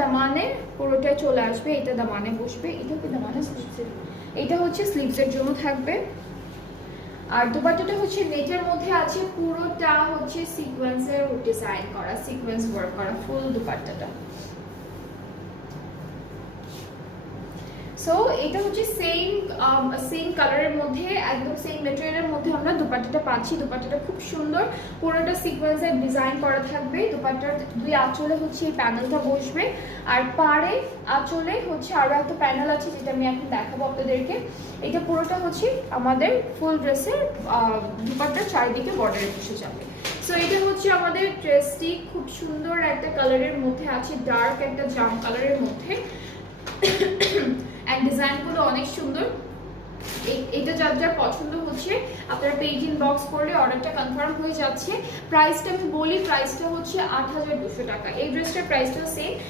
দামানে পুরোটা চলে আসবে, এটা দামানে বসবে, এটা কি দামানে স্লিভসের, এটা হচ্ছে স্লিভসের জন্য থাকবে। আর দুপাট্টাটা হচ্ছে নেটের মধ্যে আছে, পুরোটা হচ্ছে সিকোয়েন্সের ডিজাইন করা, সিকোয়েন্স ওয়ার্ক করা ফুল দুপাট্টাটা। সো এটা হচ্ছে সেম কালারের মধ্যে, একদম সেম মেটেরিয়ালের মধ্যে আমরা দুপাট্টাটা পাচ্ছি। দুপাট্টাটা খুব সুন্দর, পুরোটা সিকোয়েন্সের ডিজাইন করা থাকবে। দুপাট্টার দুই আঁচলে হচ্ছে এই প্যানেলটা বসবে, আর পাড়ে আঁচলে হচ্ছে আরো একটা প্যানেল আছে যেটা আমি এখন দেখাবো আপনাদেরকে। এটা পুরোটা হচ্ছে আমাদের ফুল ড্রেসের দুপাট্টার চারিদিকে বর্ডারে বসে যাবে। সো এটা হচ্ছে আমাদের ড্রেসটি, খুব সুন্দর একটা কালারের মধ্যে আছে, ডার্ক একটা জাম কালারের মধ্যে, এন্ড ডিজাইনগুলো অনেক সুন্দর। এটা যার যার পছন্দ হচ্ছে আপনারা পেজ ইনবক্স করলে অর্ডারটা কনফার্ম হয়ে যাচ্ছে। প্রাইসটা আমি বলি, প্রাইসটা হচ্ছে ৮,২০০ টাকা। এই ড্রেসটার প্রাইসটা সেম।